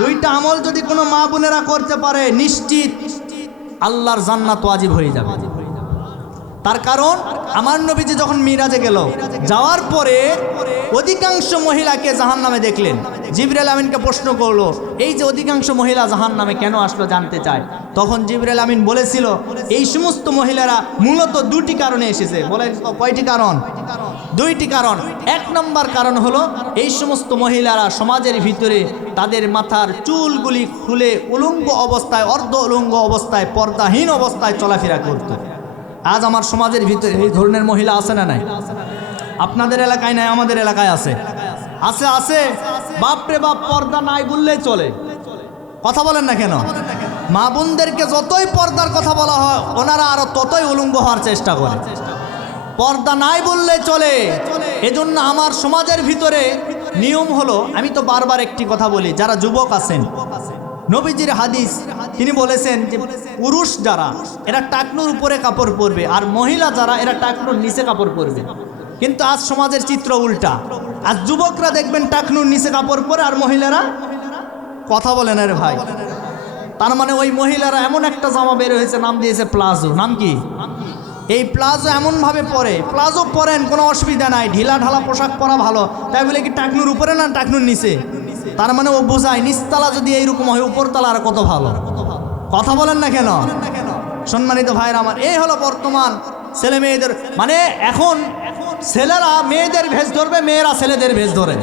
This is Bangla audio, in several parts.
দুইটা আমল যদি কোনো মা বোনেরা করতে পারে নিশ্চিত আল্লাহর জান্নাত ওয়াজিব হয়ে যাবে। তার কারণ আমার নবীজি যখন মিরাজে গেল, যাওয়ার পরে অধিকাংশ মহিলাকে জাহান্নামে দেখলেন। জিবরাইল আমিনকে প্রশ্ন করলো, এই যে অধিকাংশ মহিলা জাহান্নামে কেন আসলো জানতে চায়। তখন জিবরাইল আমিন বলেছিল, এই সমস্ত মহিলারা মূলত দুটি কারণে এসেছে। বলেন কয়টি কারণ? দুইটি কারণ। এক নম্বর কারণ হলো এই সমস্ত মহিলারা সমাজের ভিতরে তাদের মাথার চুলগুলি খুলে উলঙ্গ অবস্থায়, অর্ধ উলঙ্গ অবস্থায়, পর্দাহীন অবস্থায় চলাফেরা করত। আজ আমার সমাজের ভিতরে এই ধরনের মহিলা আছে না নাই? আপনাদের এলাকায় নাই, আমাদের এলাকায় আছে। আছে আছে, বাপরে বাপ, পর্দা নাই বললেই চলে। কথা বলেন না কেন? মা বোনদেরকে যতই পর্দার কথা বলা হয়, ওনারা আরো ততই উলঙ্গ হওয়ার চেষ্টা করে। পর্দা নাই বললে চলে। এজন্য আমার সমাজের ভিতরে নিয়ম হলো, আমি তো বারবার একটি কথা বলি, যারা যুবক আছেন, নবীজির হাদিস তিনি বলেছেন যে পুরুষ যারা এরা টাকনুর উপরে কাপড় পরবে, আর মহিলা যারা এরা টাকনুর নিচে কাপড় পরবে। কিন্তু আজ সমাজের চিত্র উল্টা। আজ যুবকরা দেখবেন টাকনুর নিচে কাপড় পরে, আর মহিলারা, কথা বলেন আরে ভাই, তার মানে ওই মহিলারা এমন একটা জামা বের হয়েছে, নাম দিয়েছে প্লাজো। নাম কি? এই প্লাজো এমনভাবে পরে, প্লাজো পরেন কোনো অসুবিধা নাই, ঢিলা ঢালা পোশাক পরা ভালো, তাই বলে কি টাকনুর উপরে না টাকনুর নিচে? তার মানে ও বোঝায় নিচতলা যদি এইরকম হয়, উপরতলা আর কত ভালো। কথা বলেন না কেন? সম্মানিত ভাইরা আমার, এই হলো বর্তমান ছেলে মেয়েদের, মানে এখন ছেলেরা মেয়েদের ভেষ ধরবে, মেয়েরা ছেলেদের ভেষ ধরে।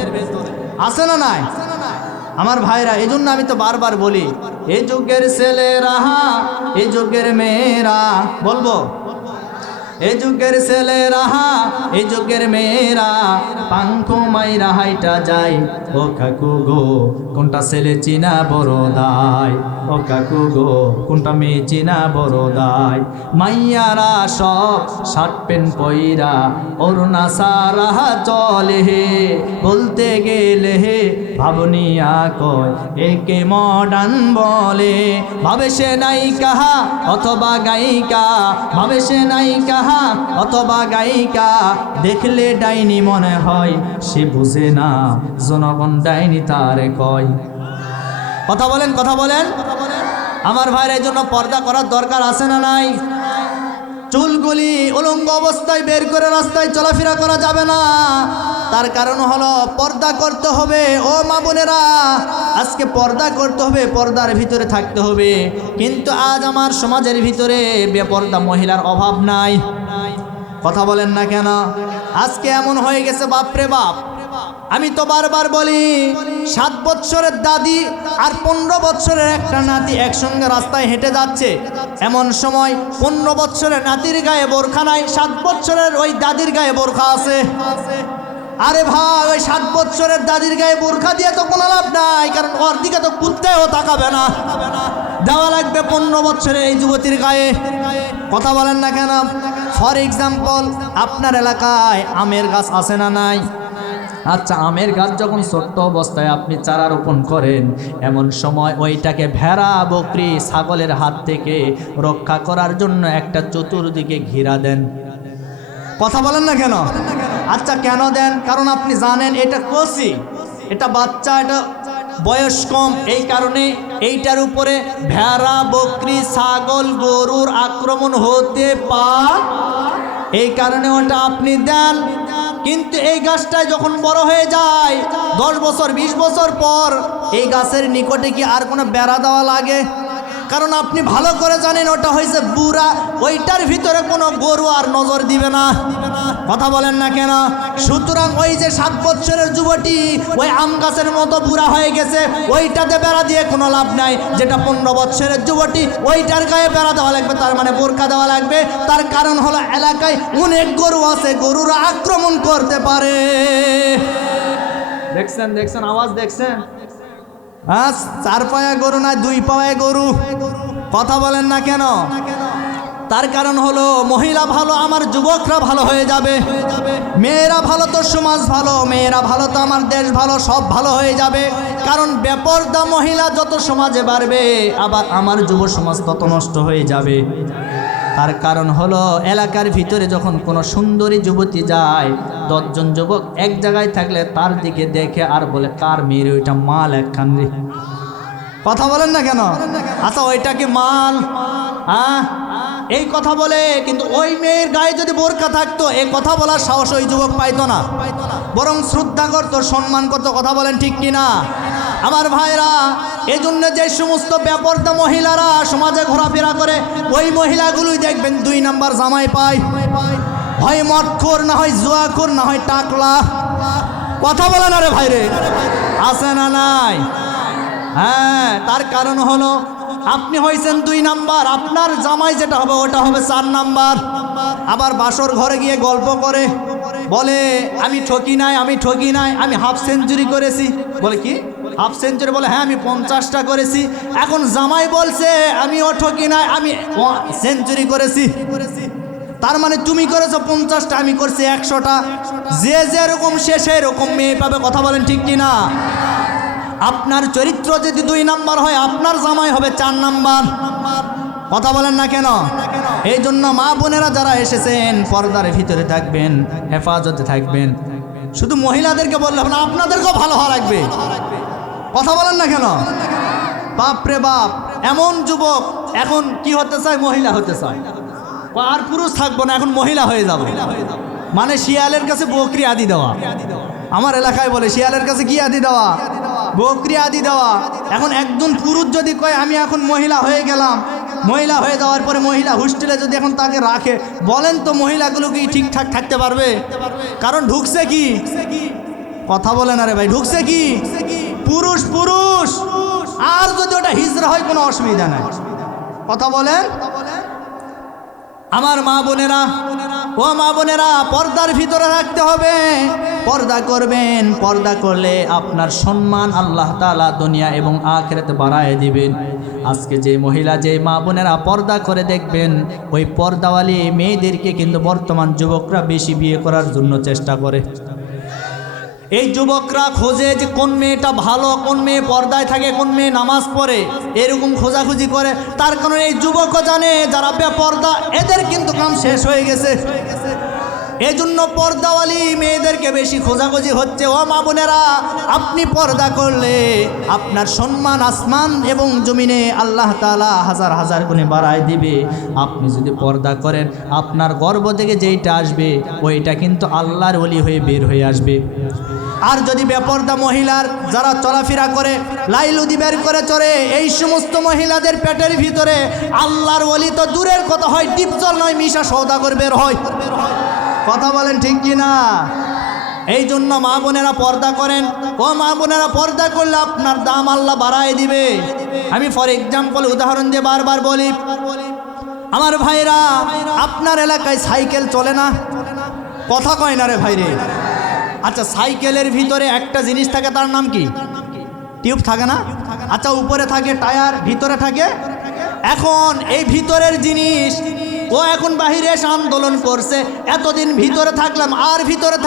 আছে না নাই আমার ভাইরা? এই জন্য আমি তো বারবার বলি, এই যুগের ছেলেরা, এই যুগের মেয়েরা, বলবো এই যুগের ছেলেরা, এই যুগের মেয়েরা, পাঙ্কু মাইরা হাইটা যায়। ও কাকু গো, কোনটা ছেলে চিনা বড় দায়। ও কাকু গো, কোনটা মেয়ে চিনা বড় দায়। মাইয়ারা সব শার্ট প্যান্ট পইরা অরুণা সারা চলে হে, বলতে গেলে হে ভাবনিয়া কয় একে মডার্ন বলে। ভাবে সে নায়িকা অথবা গায়িকা, ভাবে সে নায়িকা অথবা গায়িকা, দেখলে ডাইনি মনে হয়, সে বুঝে না জনগণ ডাইনি তারে কয়। কথা বলেন, কথা বলেন আমার ভাইয়ের। এই জন্য পর্দা করার দরকার আছে না নাই? চুলগুলি উলঙ্গ অবস্থায় বের করে রাস্তায় চলাফেরা করা যাবে না। তার কারণ হলো পর্দা করতে হবে। ও মা বোনেরা, আজকে পর্দা করতে হবে, পর্দার ভিতরে থাকতে হবে। কিন্তু আজ আমার সমাজের ভিতরে বেপর্দা মহিলার অভাব নাই। কথা বলেন না কেন? আজকে এমন হয়ে গেছে, বাপরে বাপ, আমি তো বারবার বলি, 7 বছরের দাদি আর 15 বছরের একটা নাতি একসঙ্গে রাস্তায় হেঁটে যাচ্ছে। এমন সময় 15 বছরের নাতির গায়ে বোরখা নাই, 7 বছরের ওই দাদির গায়ে বোরখা আছে। আরে ভাই, ওই 7 বছরের দাদির গায়ে বোরখা দিয়ে তো কোনো লাভ নাই, কারণ ওর দিকে তো কুত্তেও তাকাবে না। দেওয়া লাগবে 15 বছরের এই যুবতীর গায়ে। কথা বলেন না কেন? ফর এক্সাম্পল, আপনার এলাকায় আমের গাছ আছে না নাই? আচ্ছা, আমের গাছ যখন ছোট্ট অবস্থায় আপনি চারা রোপণ করেন, এমন সময় ওইটাকে ভেড়া, বকরি, ছাগলের হাত থেকে রক্ষা করার জন্য একটা চতুর্দিকে ঘিরা দেন। কথা বলেন না কেন? আচ্ছা, কেন দেন? কারণ আপনি জানেন এটা কচি, এটা বাচ্চা, এটা বয়স কম, এই কারণে এইটার উপরে ভেড়া, বকরি, ছাগল, গরুর আক্রমণ হতে পারে, এই কারণে ওটা আপনি দেন। কিন্তু এই গাছটায় যখন বড় হয়ে যায়, 10 বছর 20 বছর পর, এই গাছের নিকটে কি আর কোনো বেড়া দেওয়া লাগে? কারণ আপনি ভালো করে জানেন ওটা হয়েছে বুড়া, ওইটার ভিতরে কোনো গরু আর নজর দিবে না। কথা বলেন না কেন? সুতরাং ওই যে 7 বছরের যুবতী ওই আম গাছের মতো বুড়া হয়ে গেছে, ওইটাতে বেড়া দিয়ে কোনো লাভ নাই। যেটা 15 বছরের যুবতী, ওইটার গায়ে বেড়া দেওয়া লাগবে, তার মানে বোরকা দেওয়া লাগবে। তার কারণ হলো এলাকায় অনেক গরু আছে, গরুরা আক্রমণ করতে পারে। দেখছেন দেখছেন আওয়াজ দেখছেন? 4 পায়ে গরু না 2 পায়ে গরু। কথা বলেন না কেন? তার কারণ হলো মহিলা ভালো, আমার যুবকরা ভালো হয়ে যাবে। মেয়েরা ভালো তো সমাজ ভালো, মেয়েরা ভালো তো আমার দেশ ভালো, সব ভালো হয়ে যাবে। কারণ বেপরদা মহিলা যত সমাজে বাড়বে, আবার আমার যুব সমাজ তত নষ্ট হয়ে যাবে। তার কারণ হলো এলাকার ভিতরে যখন কোনো সুন্দরী যুবতী যায়, 10 জন যুবক এক জায়গায় থাকলে তার দিকে দেখে আর বলে, কার মেয়ের ওইটা মাল একখান রে। কথা বলেন না কেন? আচ্ছা ওইটা কি মাল? হ্যাঁ, এই কথা বলে, কিন্তু ওই মেয়ের গায়ে যদি বোরকা থাকতো এই কথা বলার সাহস ওই যুবক পাইতো না, বরং শ্রদ্ধা করতো, সম্মান করতো। কথা বলেন ঠিক কিনা আমার ভাইরা? এই জন্য যে সমস্ত বেপরদা মহিলারা সমাজে ঘোরাফেরা করে ওই মহিলাগুলোই দেখবেন 2 নাম্বার জামাই পায়, হয় মদখোর, না হয় জুয়াখোর, না হয় টাকলা। কথা বলেন আরে ভাইরে, আছে না নাই? হ্যাঁ, তার কারণ হলো আপনি হয়েছেন 2 নাম্বার, আপনার জামাই যেটা হবে ওটা হবে 4 নাম্বার। আবার বাসর ঘরে গিয়ে গল্প করে, বলে আমি ঠকি নাই, আমি ঠকি নাই, আমি হাফ সেঞ্চুরি করেছি। বলে কি হাফ সেঞ্চুরি? বলে হ্যাঁ আমি 50টা করেছি। এখন জামাই বলছে আমিও ঠকি নাই, আমি সেঞ্চুরি করেছি। তার মানে তুমি করেছো 50টা, আমি করছি 100টা। যে যেরকম সে সেরকম মেয়ে পাবে। কথা বলেন ঠিক কিনা? আপনার চরিত্র যদি 2 নাম্বার হয় আপনার জামাই হবে 4 নাম্বার। কথা বলেন না কেন? এই জন্য মা বোনেরা যারা এসেছেন পর্দার ভিতরে থাকবেন, হেফাজতে থাকবেন। শুধু মহিলাদেরকে বললে হবে না, আপনাদেরকেও ভালো হওয়া লাগবে। কথা বলেন না কেন? বাপ রে বাপ, এমন যুবক এখন কি হতে চায়? মহিলা হতে চায়। আর পুরুষ থাকবো না, এখন মহিলা হয়ে যাবে। মানে শিয়ালের কাছে বকরি আদি দেওয়া। আমার এলাকায় বলে শিয়ালের কাছে কি আদি দেওয়া? বকরি আদি দেওয়া। এখন একজন পুরুষ যদি কয় আমি এখন মহিলা হয়ে গেলাম, মহিলা হয়ে যাওয়ার পরে মহিলা হোস্টেলে যদি এখন তাকে রাখে, বলেন তো মহিলাগুলো কি ঠিকঠাক থাকতে পারবে? কারণ ঢুকছে কি? কথা বলেন আরে ভাই, ঢুকছে কি? পুরুষ পুরুষ। আর যদি ওটা হিজড়া হয় কোনো অসুবিধা নাই। কথা বলেন আমার মা বোনেরা, ও মা বোনেরা, পর্দার ভিতরে রাখতে হবে। পর্দা করবেন, পর্দা করলে আপনার সম্মান আল্লাহ তাআলা দুনিয়া এবং আখিরাতে বাড়ায় দিবেন। আজকে যে মহিলা, যে মা বোনেরা পর্দা করে দেখবেন, ওই পর্দাওয়ালি মেয়েদেরকে কিন্তু বর্তমান যুবকরা বেশি বিয়ে করার জন্য চেষ্টা করে। এই যুবকরা খোঁজে যে কোন মেয়েটা ভালো, কোন মেয়ে পর্দায় থাকে, কোন মেয়ে নামাজ পড়ে, এরকম খোঁজাখুঁজি করে। তার কারণে এই যুবকও জানে যারা বেপর্দা এদের কিন্তু কাম শেষ হয়ে গেছে। এই জন্য পর্দাওয়ালি মেয়েদেরকে বেশি খোঁজাখুঁজি হচ্ছে। ও মা বোনেরা, আপনি পর্দা করলে আপনার সম্মান আসমান এবং জমিনে আল্লাহ তাআলা হাজার হাজার গুণে বাড়ায় দিবে। আপনি যদি পর্দা করেন, আপনার গর্ভ থেকে যেইটা আসবে ওইটা কিন্তু আল্লাহর ওলি হয়ে বের হয়ে আসবে। আর যদি বেপর্দা মহিলার যারা চলাফেরা করে, লাইলুদি বের করে চড়ে, এই সমস্ত মহিলাদের পেটের ভিতরে আল্লাহর ওলি তো দূরের কথা হয়, টিপজল নয় মিশা সওদাগর বের হয়। কথা বলেন ঠিক কিনা? এই জন্য মা বোনেরা পর্দা করেন। ও মা বোনেরা, পর্দা করলে আপনার দাম আল্লাহ বাড়ায় দিবে। আমি ফর এক্সাম্পল উদাহরণ দিয়ে বারবার বলি, আমার ভাইরা, আপনার এলাকায় সাইকেল চলে না? কথা কয় না রে ভাইরে। আচ্ছা, সাইকেলের ভিতরে একটা জিনিস থাকে, তার নাম কি? টিউব থাকে না? আচ্ছা, উপরে থাকে টায়ার, ভিতরে থাকে। এখন এই ভিতরের জিনিস ও এখন বাহিরে এসে আন্দোলন করছে, এতদিন ভিতরে থাকলাম আর ভিতরে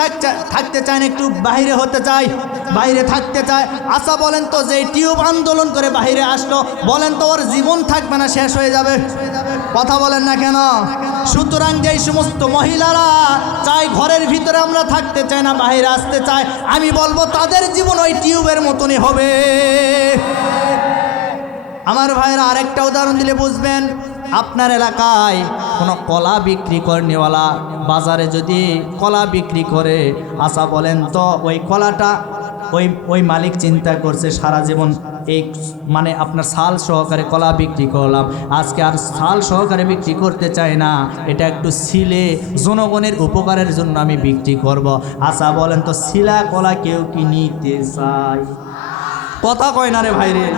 থাকতে চায় না, একটু বাহিরে হতে চাই, বাইরে থাকতে চায়। আচ্ছা বলেন তো, যে টিউব আন্দোলন করে বাহিরে আসলো, বলেন তো ওর জীবন থাকবে না, শেষ হয়ে যাবে? কথা বলেন না কেন? সুতরাং যেই সমস্ত মহিলারা চাই ঘরের ভিতরে আমরা থাকতে চাই না, বাহিরে আসতে চায়, আমি বলবো তাদের জীবন ওই টিউবের মতনই হবে। আমার ভাইরা, আরেকটা উদাহরণ দিলে বুঝবেন। আপনার এলাকায় কোনো কলা বিক্রি করেনেওয়ালা বাজারে যদি কলা বিক্রি করে, আশা বলেন তো ওই কলাটা ওই মালিক চিন্তা করছে সারা জীবন এই মানে আপনার সাল সহকারে কলা বিক্রি করলাম, আজকে আর সাল সহকারে বিক্রি করতে চাই না, এটা একটু ছিলে জনগণের উপকারের জন্য আমি বিক্রি করব। আশা বলেন তো শিলা কলা কেউ কি নিতে চায়? কথা কয় না রে ভাইরে।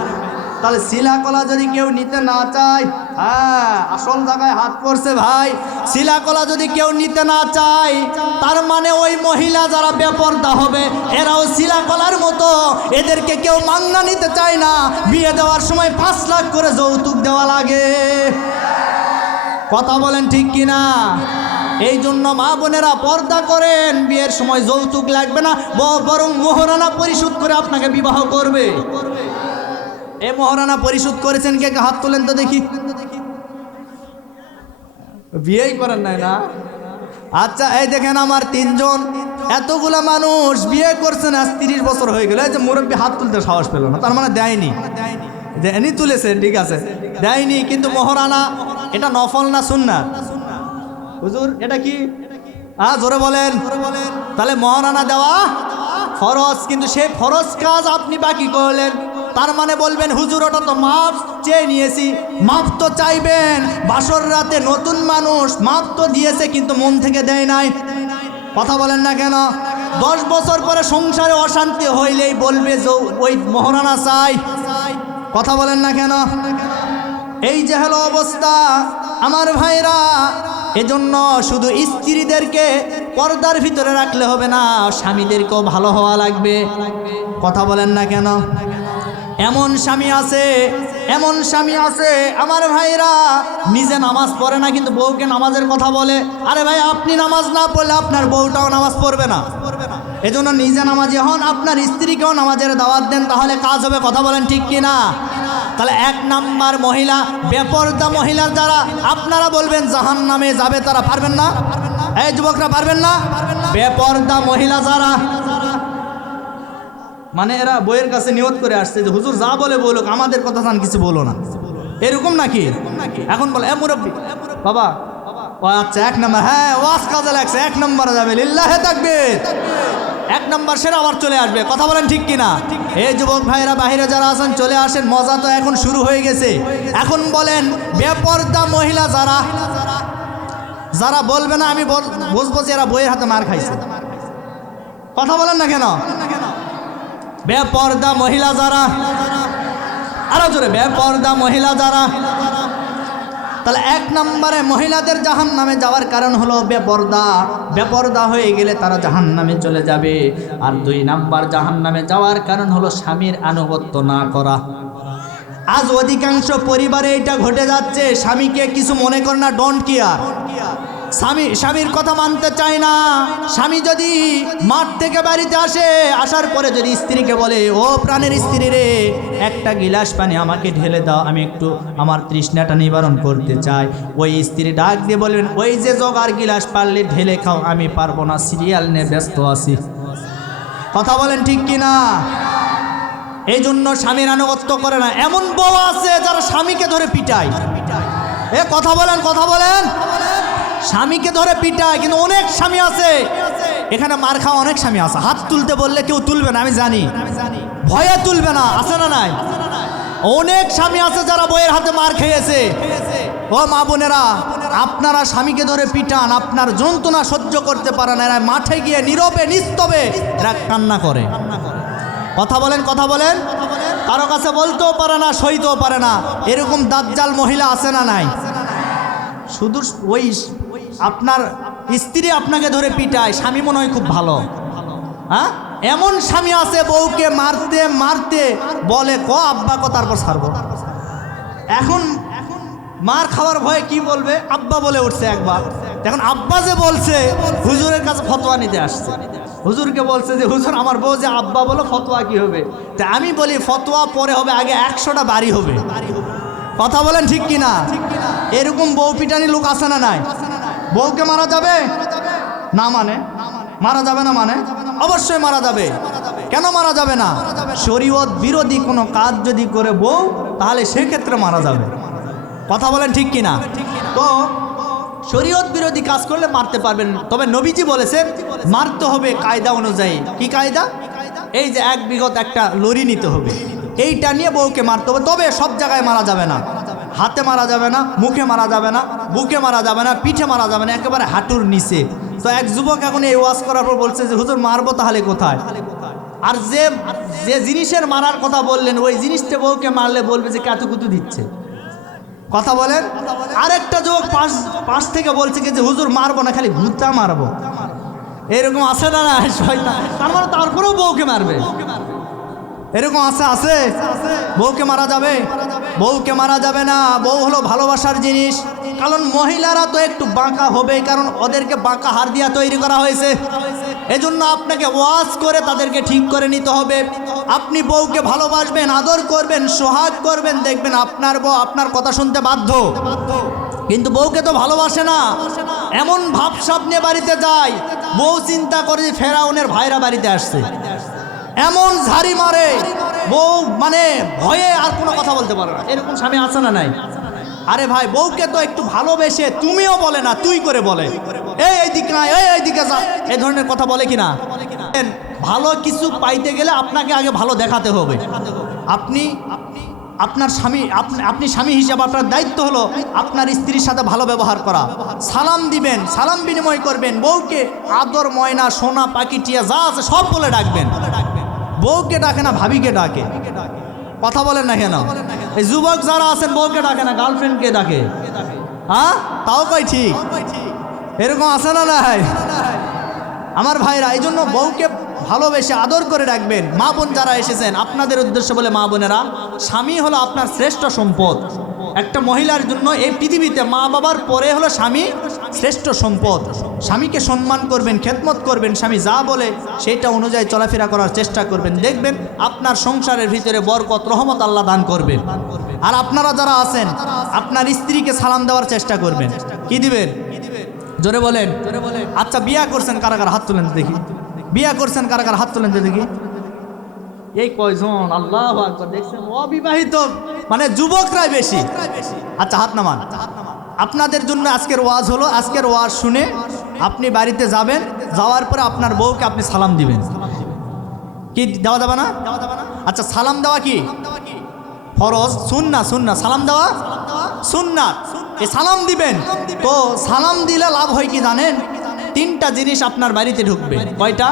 তাহলে শিলা কলা যদি কেউ নিতে না চায়, হ্যাঁ, আসল জায়গায় হাত পড়ছে ভাই। শিলা কলা যদি কেউ নিতে না চায়, তার মানে ওই মহিলা যারা বেপর্দা হবে এরাও শিলা কলার মতো, এদেরকে কেউ মাংনা নিতে চায় না। বিয়ে দেওয়ার সময় 5 লাখ করে যৌতুক দেওয়া লাগে। কথা বলেন ঠিক কিনা? এই জন্য মা বোনেরা পর্দা করেন, বিয়ের সময় যৌতুক লাগবে না, বরং মোহরানা পরিশোধ করে আপনাকে বিবাহ করবে। এ মহারানা পরিশোধ করেছেন কে? হাত তোলেন তো দেখি। বিয়েই করেন নাই না? আচ্ছা, এই দেখেন আমার 3 জন, এতগুলা মানুষ বিয়ে করছেন, আজ 30 বছর হয়ে গেল। এই যে মুরব্বী হাত তুলতে সাহস পেল না, তার মানে দেয়নি। দেয়নি, তুলেছে, ঠিক আছে, দেয়নি, কিন্তু মহারানা এটা নফল না সুন্নাত? হুজুর এটা কি? জোরে বলেন। তাহলে মহারানা দেওয়া ফরজ, কিন্তু সেই ফরজ কাজ আপনি বাকি করলেন। তার মানে বলবেন হুজুর ওটা তো মাপ চেয়ে নিয়েছি। মাপ তো চাইবেন, বাসর রাতে নতুন মানুষ মাপ তো দিয়েছে কিন্তু মন থেকে দেয় নাই। কথা বলেন না কেন? 10 বছর পরে সংসারে অশান্তি হইলেই বলবে যে ওই মহারানা চাই। কথা বলেন না কেন? এই যে হলো অবস্থা আমার ভাইরা। এজন্য শুধু স্ত্রীদেরকে পর্দার ভিতরে রাখলে হবে না, স্বামীদেরকেও ভালো হওয়া লাগবে। কথা বলেন না কেন? এমন স্বামী আছে আমার ভাইরা, নিজে নামাজ পড়ে না কিন্তু বউকে নামাজের কথা বলে। আরে ভাই, আপনি নামাজ না পড়লে আপনার বউটাও নামাজ পড়বে না। এজন্য নিজে নামাজি হন, আপনার স্ত্রীকেও নামাজের দাওয়াত দেন, তাহলে কাজ হবে। কথা বলেন ঠিক কি না? তাহলে 1 নাম্বার মহিলা, বেপরদা মহিলা যারা, আপনারা বলবেন জাহান্নামে যাবে, তারা পারবেন না? এই যুবকরা পারবেন না? বেপরদা মহিলা যারা, মানে এরা বইয়ের কাছে নিয়ত করে আসছে যে হুজুর যা বলে বলুক, আমাদের কথা জান কিছু বলো না, এরকম নাকি? এখন বলে মুরব্বী বাবা, ও আচ্ছা 1 নম্বর, হ্যাঁ ওয়াজ কাজে লাগছে, 1 নম্বরে যাবে, লিল্লাহে তাকবীর, 1 নম্বর সেরা আবার চলে আসবে। কথা বলেন ঠিক কিনা? এই যুবক ভাইরা বাহিরে যারা আছেন চলে আসেন, মজা তো এখন শুরু হয়ে গেছে। এখন বলেন বেপরদা মহিলা যারা বলবে না, আমি বুঝবো যে এরা বইয়ের হাতে মার খাইছে। কথা বলেন না কেন? বেপরদা মহিলা যারা, আরো জোরে, বেপরদা মহিলা যারা। তাহলে 1 নম্বরে মহিলাদের জাহান্নামে যাওয়ার কারণ হলো বেপরদা হয়ে গেলে তারা জাহান্নামে চলে যাবে। আর 2 নাম্বার জাহান্নামে যাওয়ার কারণ হলো স্বামীর আনুগত্য না করা। আজ অধিকাংশ পরিবারে এটা ঘটে যাচ্ছে, স্বামীকে কিছু মনে করে না, ডোন্ট কেয়ার। স্বামীর কথা মানতে চায় না। স্বামী যদি মাঠ থেকে বাড়িতে আসার পরে যদি স্ত্রীকে বলে, ও প্রাণের স্ত্রী রে, 1টা গিলাস পানি আমাকে ঢেলে দাও, আমি একটু আমার তৃষ্ণাটা নিবারণ করতে চাই, ওই স্ত্রী ডাক দিয়ে বলবেন, ওই যে জগার গিলাস পারলে ঢেলে খাও, আমি পারবো না, সিরিয়াল নিয়ে ব্যস্ত আছি। কথা বলেন ঠিক কিনা? এই জন্য স্বামীর আনুগত্য করে না। এমন বউ আছে যারা স্বামীকে ধরে পিটায়। কথা বলেন, স্বামীকে ধরে পিটায়। কিন্তু অনেক স্বামী আছে, এখানে মার খাওয়া অনেক স্বামী আছে, হাত তুলতে বললে কেউ তুলবে না, আমি জানি, ভয়ে তুলবে না, আছে না নাই? অনেক স্বামী আছে যারা বইয়ের হাতে মার খেয়েছে। ও মা বোনেরা, আপনারা স্বামীকে ধরে পিটান, আপনার যন্ত্রণা সহ্য করতে পারে না, এরা মাঠে গিয়ে নীরবে নিস্তবে এরা কান্না করে। কথা বলেন, কারো কাছে বলতেও পারে না, সইতেও পারে না। এরকম দাজ্জাল মহিলা আছে না নাই? শুধু ওই আপনার স্ত্রী আপনাকে ধরে পিটায়, স্বামী মনে হয় খুব ভালো। হ্যাঁ, এমন স্বামী আছে বউকে মারতে মারতে বলে, আব্বা তারপর ছাড়বো। এখন মার খাওয়ার ভয়ে কি বলবে, আব্বা বলে উঠছে একবার। এখন আব্বা যে বলছে, হুজুরের কাছে ফতোয়া নিতে আসছে, হুজুরকে বলছে যে হুজুর আমার বউ যে আব্বা বলো, ফতোয়া কি হবে? তা আমি বলি ফতোয়া পরে হবে, আগে 100টা বাড়ি হবে। কথা বলেন ঠিক কিনা? এরকম বউ পিটানি লোক আছে না নাই? বউকে মারা যাবে না? মানে মারা যাবে না, মানে অবশ্যই মারা যাবে। কেন মারা যাবে না? শরীয়ত বিরোধী কোনো কাজ যদি করে বউ, তাহলে সেক্ষেত্রে মারা যাবে। কথা বলেন ঠিক কিনা? তো শরীয়ত বিরোধী কাজ করলে মারতে পারবেন, তবে নবীজি বলেছেন মারতে হবে কায়দা অনুযায়ী। কি কায়দা? এই যে 1 বিঘত একটা লরি নিতে হবে, এইটা নিয়ে বউকে মারতে হবে। তবে সব জায়গায় মারা যাবে না, হাতে মারা যাবে না, মুখে মারা যাবে না, বুকে মারা যাবে না, পিঠে মারা যাবে না, একেবারে হাঁটুর নিচে। তো এক যুবক এখন এই ওয়াজ করার পর বলছে যে হুজুর মারবো তাহলে কোথায়? আর যে জিনিসের মারার কথা বললেন, ওই জিনিসটা বউকে মারলে বলবে যে কাতুকুতু দিচ্ছে। কথা বলেন। আরেকটা যুবক পাশ থেকে বলছে যে হুজুর মারবো না, খালি ভূতটা মারবো। এরকম আছে না? শয়তান। তার মানে তারপরেও বউকে মারবে, এরকম আছে? বউকে মারা যাবে? বউকে মারা যাবে না। বউ হলো ভালোবাসার জিনিস। কারণ মহিলারা তো একটু বাঁকা হবে, কারণ ওদেরকে বাঁকা হার দিয়া তৈরি করা হয়েছে। এজন্য আপনাকে ওয়াজ করে তাদেরকে ঠিক করে নিতে হবে। আপনি বউকে ভালোবাসবেন, আদর করবেন, সোহাগ করবেন, দেখবেন আপনার বউ আপনার কথা শুনতে বাধ্য। কিন্তু বউকে তো ভালোবাসে না, এমন ভাবসাব নিয়ে বাড়িতে যায়, বউ চিন্তা করে ফেরাউনের ভাইরা বাড়িতে আসছে, এমন ঝাড়ি মারে বউ মানে ভয়ে আর কোনো কথা বলতে পারে না, এরকম স্বামী আছে না নাই? আরে ভাই, বউকে তো একটু ভালোবেসে তুমিও বলে না, তুই করে বলে, এইদিকে না, এইদিকে যা, এই ধরনের কথা বলে কিনা? ভালো কিছু পাইতে গেলে আপনাকে আগে ভালো দেখাতে হবে। আপনার স্বামী, আপনি স্বামী হিসাবে আপনার দায়িত্ব হলো আপনার স্ত্রীর সাথে ভালো ব্যবহার করা, সালাম দিবেন, সালাম বিনিময় করবেন, বউকে আদর, ময়না, সোনা, পাখি, টিয়া যা আছে সব বলে ডাকবেন। বউকে ডাকে না, ভাবিকে ডাকে। কথা বলেন না কেন? এই যুবক যারা আছেন বউকে ডাকে না, গার্লফ্রেন্ডকে ডাকে। হ্যাঁ, তাও কই ঠিক? এরকম আছে না নাই আমার ভাইরা? এই জন্য বউকে ভালোবেসে আদর করে রাখবেন। মা বোন যারা এসেছেন, আপনাদের উদ্দেশ্য বলে, মা বোনেরা, স্বামী হলো আপনার শ্রেষ্ঠ সম্পদ। একটা মহিলার জন্য এই পৃথিবীতে মা বাবার পরে হলো স্বামী শ্রেষ্ঠ সম্পদ। স্বামীকে সম্মান করবেন, খেদমত করবেন, স্বামী যা বলে সেটা অনুযায়ী চলাফেরা করার চেষ্টা করবেন। দেখবেন আপনার সংসারের ভিতরে বরকত, রহমত আল্লাহ দান করবেন। আর আপনারা যারা আছেন, আপনার স্ত্রীকে সালাম দেওয়ার চেষ্টা করবেন। কি দিবেন? জোরে বলেন। আচ্ছা, বিয়া করছেন কারা কারা? হাত তুলেন দেখি। বিয়া করছেন কারা কারা? হাত তুলেন দেখি। এই কয়জন? আল্লাহু আকবার। দেখছেন, অবিবাহিত মানে যুবকরাই বেশি। আচ্ছা, হাত নামান। আপনাদের জন্য আজকের ওয়াজ হলো। আজকের ওয়াজ শুনে আপনি বাড়িতে যাবেন, যাওয়ার পরে আপনার বউকে আপনি সালাম দিবেন। কি দেওয়া যাবে না? আচ্ছা, সালাম দেওয়া কি ফরজ? সুন্নাহ। সালাম দেওয়া সুন্নাহ। এই সালাম দিবেন। তো সালাম দিলে লাভ হয় কি জানেন? তিনটা জিনিস আপনার বাড়িতে ঢুকবে। কয়টা?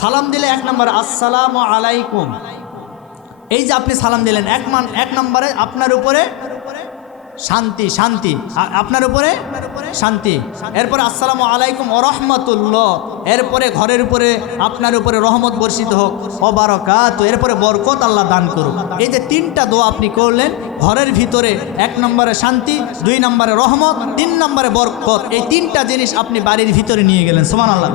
সালাম দিলে এক নম্বরে আসসালামু আলাইকুম। এই যে আপনি সালাম দিলেন, এক নম্বরে আপনার উপরে শান্তি, আপনার উপরে শান্তি। এরপরে আসসালামু আলাইকুম ওয়া রাহমাতুল্লাহ। এরপরে ঘরের উপরে আপনার উপরে রহমত বর্ষিত হোক, ওয়া বারাকাতু। এরপরে বরকত আল্লাহ দান করুক। এই যে তিনটা দোয়া আপনি করলেন, ঘরের ভিতরে এক নম্বরে শান্তি, 2 নম্বরে রহমত, 3 নম্বরে বরকত। এই তিনটা জিনিস আপনি বাড়ির ভিতরে নিয়ে গেলেন। সুবহানাল্লাহ।